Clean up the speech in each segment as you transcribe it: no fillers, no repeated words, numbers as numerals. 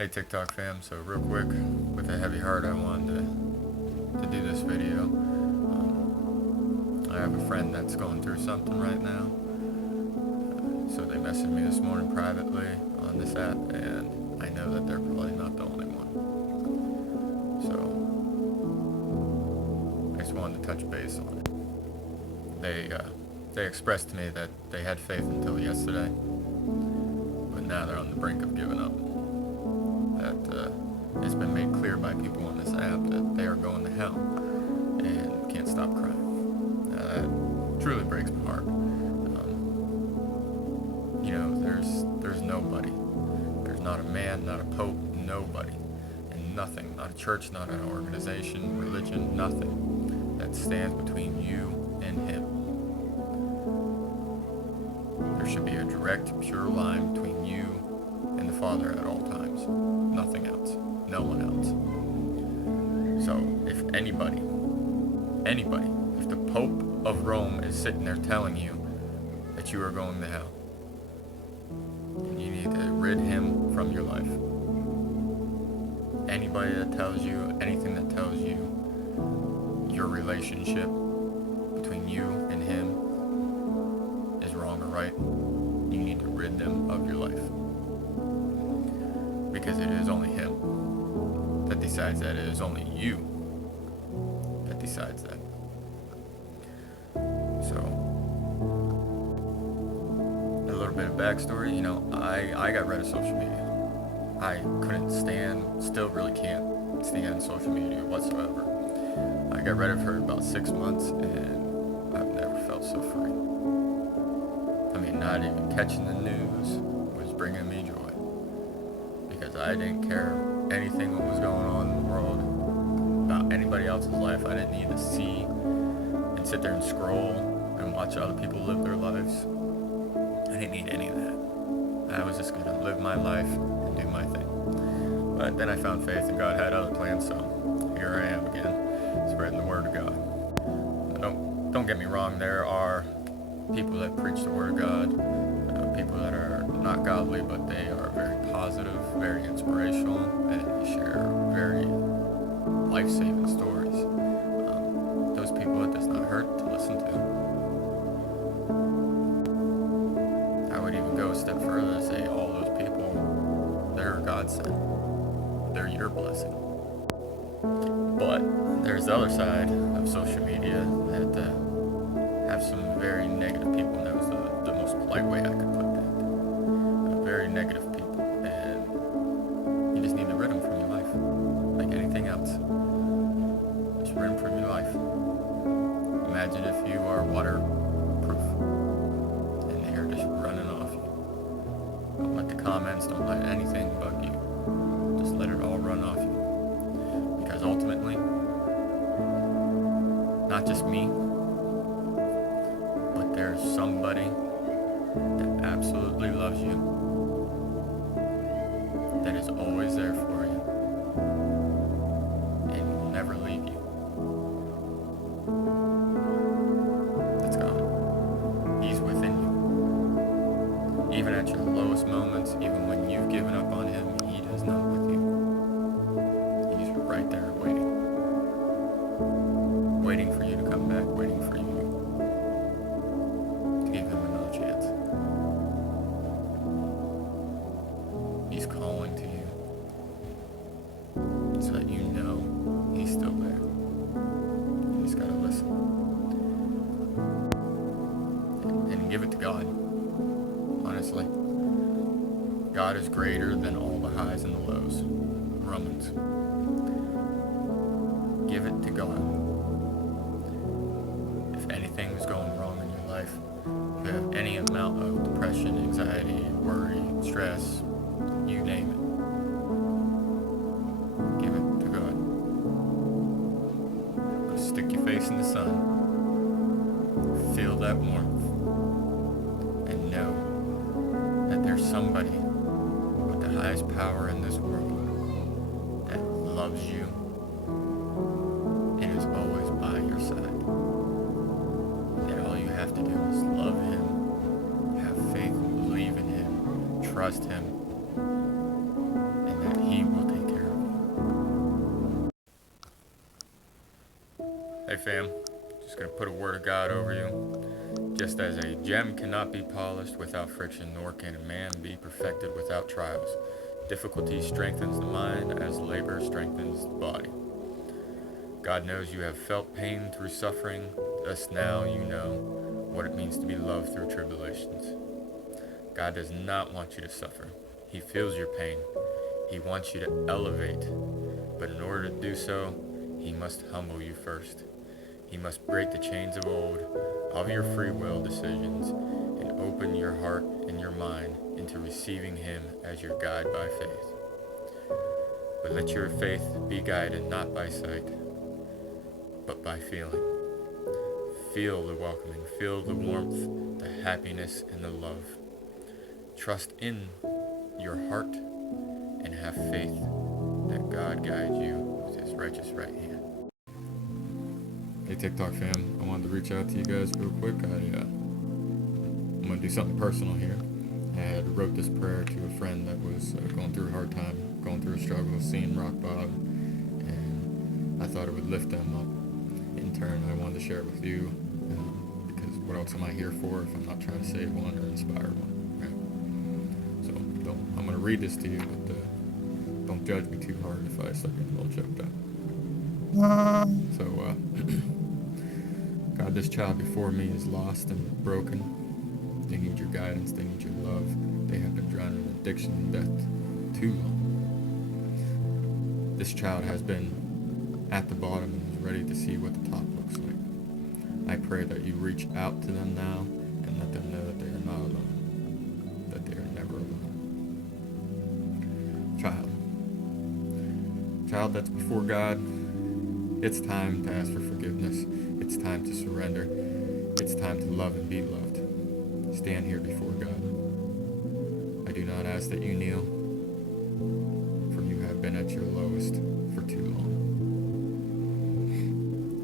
Hey TikTok fam, so real quick, with a heavy heart I wanted to do this video. I have a friend that's going through something right now, so they messaged me this morning privately on this app, and I know that they're probably not the only one. So I just wanted to touch base on it. They expressed to me that they had faith until yesterday, but now they're on the brink of giving up. That it's been made clear by people on this app that they are going to hell and can't stop crying. That truly breaks my heart. There's nobody. There's not a man, not a pope, nobody, and nothing, not a church, not an organization, religion, nothing that stands between you and him. There should be a direct, pure line between you and the Father at all times. Nothing else. No one else. So if anybody, if the Pope of Rome is sitting there telling you that you are going to hell, then you need to rid him from your life. Anybody that tells you, anything that tells you your relationship between you and him is wrong or right, you need to rid them of your life. Because it is only him that decides that. It is only you that decides that. So, a little bit of backstory, I got rid of social media. I couldn't stand, still really can't stand social media whatsoever. I got rid of her about 6 months, and I've never felt so free. Not even catching the news was bringing me joy, because I didn't care anything what was going on in the world about anybody else's life. I didn't need to see and sit there and scroll and watch other people live their lives. I didn't need any of that. I was just going to live my life and do my thing. But then I found faith, and God had other plans, so here I am again, spreading the word of God. Don't get me wrong, there are people that preach the word of God, people that are not godly, but they are very positive, very inspirational, and they share very life-saving stories. Those people, it does not hurt to listen to. I would even go a step further and say all those people, they're God sent. They're your blessing. But there's the other side of social media that have some very negative people, and that was the most polite way I could put that. Very negative people, and you just need to rid them from your life, like anything else. Just rid them from your life. Imagine if you are waterproof, and they are just running off you. Don't let the comments, don't let anything bug you. Just let it all run off you. Because ultimately, not just me, there's somebody that absolutely loves you, that is always there for you, and will never leave you. That's God. He's within you. Even at your lowest moments, even when you've given up on him, he is not with you. He's right there waiting for you to come back, waiting for you to give him another chance. He's calling to you so that you know he's still there. You just gotta listen. And give it to God. Honestly. God is greater than all the highs and the lows. Romans. Give it to God. If anything is going wrong in your life, if you have any amount of depression, anxiety, worry, stress, you name it, give it to God. Go stick your face in the sun, feel that warmth, and know that there's somebody with the highest power in this world that loves you and is always by your side. That all you have to do is love him, have faith, believe in him, trust him, and that he fam. Just going to put a word of God over you. Just as a gem cannot be polished without friction, nor can a man be perfected without trials. Difficulty strengthens the mind as labor strengthens the body. God knows you have felt pain through suffering, thus now you know what it means to be loved through tribulations. God does not want you to suffer. He feels your pain. He wants you to elevate, but in order to do so, He must humble you first. He must break the chains of old, of your free will decisions, and open your heart and your mind into receiving Him as your guide by faith. But let your faith be guided not by sight, but by feeling. Feel the welcoming, feel the warmth, the happiness, and the love. Trust in your heart and have faith that God guides you with His righteous right hand. Hey TikTok fam, I wanted to reach out to you guys real quick. I'm going to do something personal here. I had wrote this prayer to a friend that was going through a hard time, going through a struggle, seeing rock bottom, and I thought it would lift them up. In turn, I wanted to share it with you, because what else am I here for if I'm not trying to save one or inspire one, right? So I'm going to read this to you, but don't judge me too hard if I start getting a little choked up. So, God, this child before me is lost and broken. They need your guidance. They need your love. They have been drowned in addiction and death too long. This child has been at the bottom and is ready to see what the top looks like. I pray that you reach out to them now and let them know that they are not alone, that they are never alone. Child that's before God, it's time to ask for forgiveness. It's time to surrender. It's time to love and be loved. Stand here before God. I do not ask that you kneel, for you have been at your lowest for too long.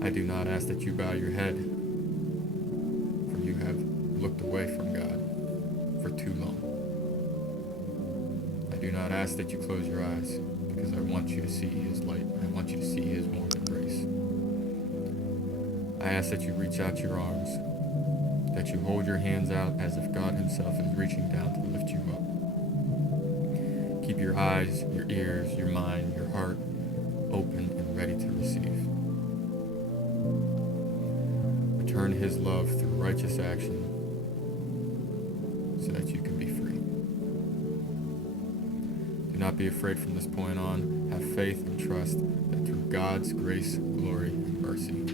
I do not ask that you bow your head, for you have looked away from God for too long. I do not ask that you close your eyes, because I want you to see His light. I want you to see His warmth and grace. I ask that you reach out your arms, that you hold your hands out as if God Himself is reaching down to lift you up. Keep your eyes, your ears, your mind, your heart open and ready to receive. Return His love through righteous action so that you can be free. Do not be afraid from this point on. Have faith and trust that through God's grace, glory, and mercy,